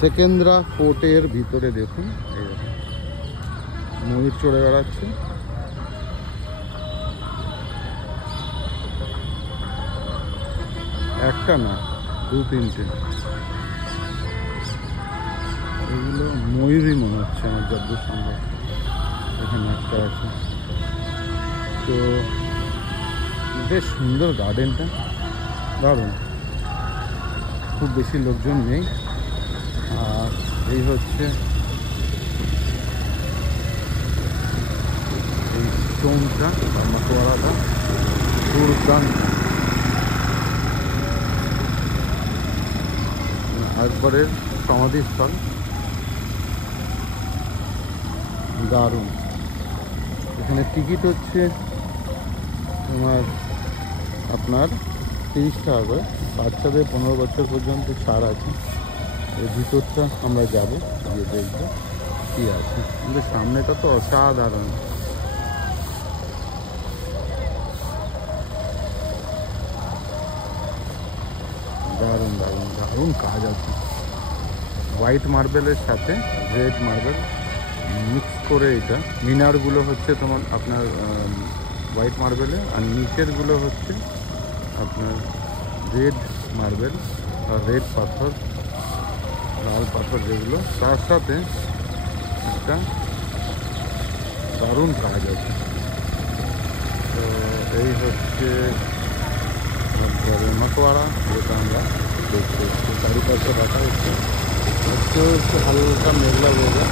সেকেন্দ্রা ফোর্টের ভিতরে দেখুন ময়ূর চড়ে বেড়াচ্ছে। একটা না, 2-3টে। এগুলো ময়ূরই মনে হচ্ছে আমার যতদূর সম্ভব। এখানে একটা আছে। তো বেশ সুন্দর গার্ডেনটা, দারুণ। খুব বেশি লোকজন নেই। আর এই হচ্ছে এই স্টোনটা, মাকোয়ারাটা দুর্দান্ত। আকবরের সমাধিস্থল, দারুণ। এখানে টিকিট হচ্ছে আপনার 30 টাকা করে। বাচ্চাদের 15 বছর পর্যন্ত ছাড় আছে। এর ভিতরটা আমরা যাবো, গিয়ে দেখবো কি আছে। কিন্তু সামনেটা তো অসাধারণ। দারুণ দারুণ দারুণ কাজ আছে। হোয়াইট মার্বেলের সাথে রেড মার্বেল মিক্স করে এটা। মিনারগুলো হচ্ছে তোমার আপনার হোয়াইট মার্বেলে, আর নিচেরগুলো হচ্ছে আপনার রেড মার্বেল আর রেড পাথর, লাল পাথর যেগুলো, তার সাথে একটা দারুণ কাজ আছে। তো এই হচ্ছে মাকোয়ারা, যেটা আমরা দেখতে পাচ্ছি। চারিপাশে রাখা হচ্ছে হালকা মেঘলা জায়গা,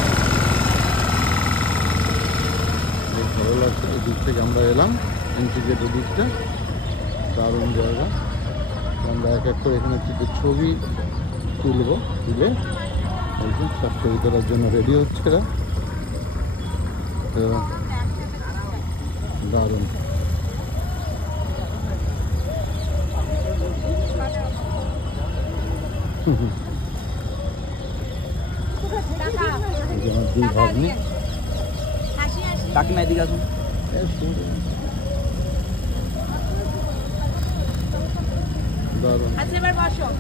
বেশ ভালো লাগছে। এই দিক থেকে আমরা এলাম, এন্ট্রি গেটের দিকটা, দারুণ জায়গা। আমরা এক এক করে এখানে কিছু ছবি তুলবো, তুলে সব ছবি তোলার জন্য রেডি হচ্ছে এরা। তো দারুণ। আমার দুই ভাগ্নি, কাকিমা এদিকে আসুন। দারুণ।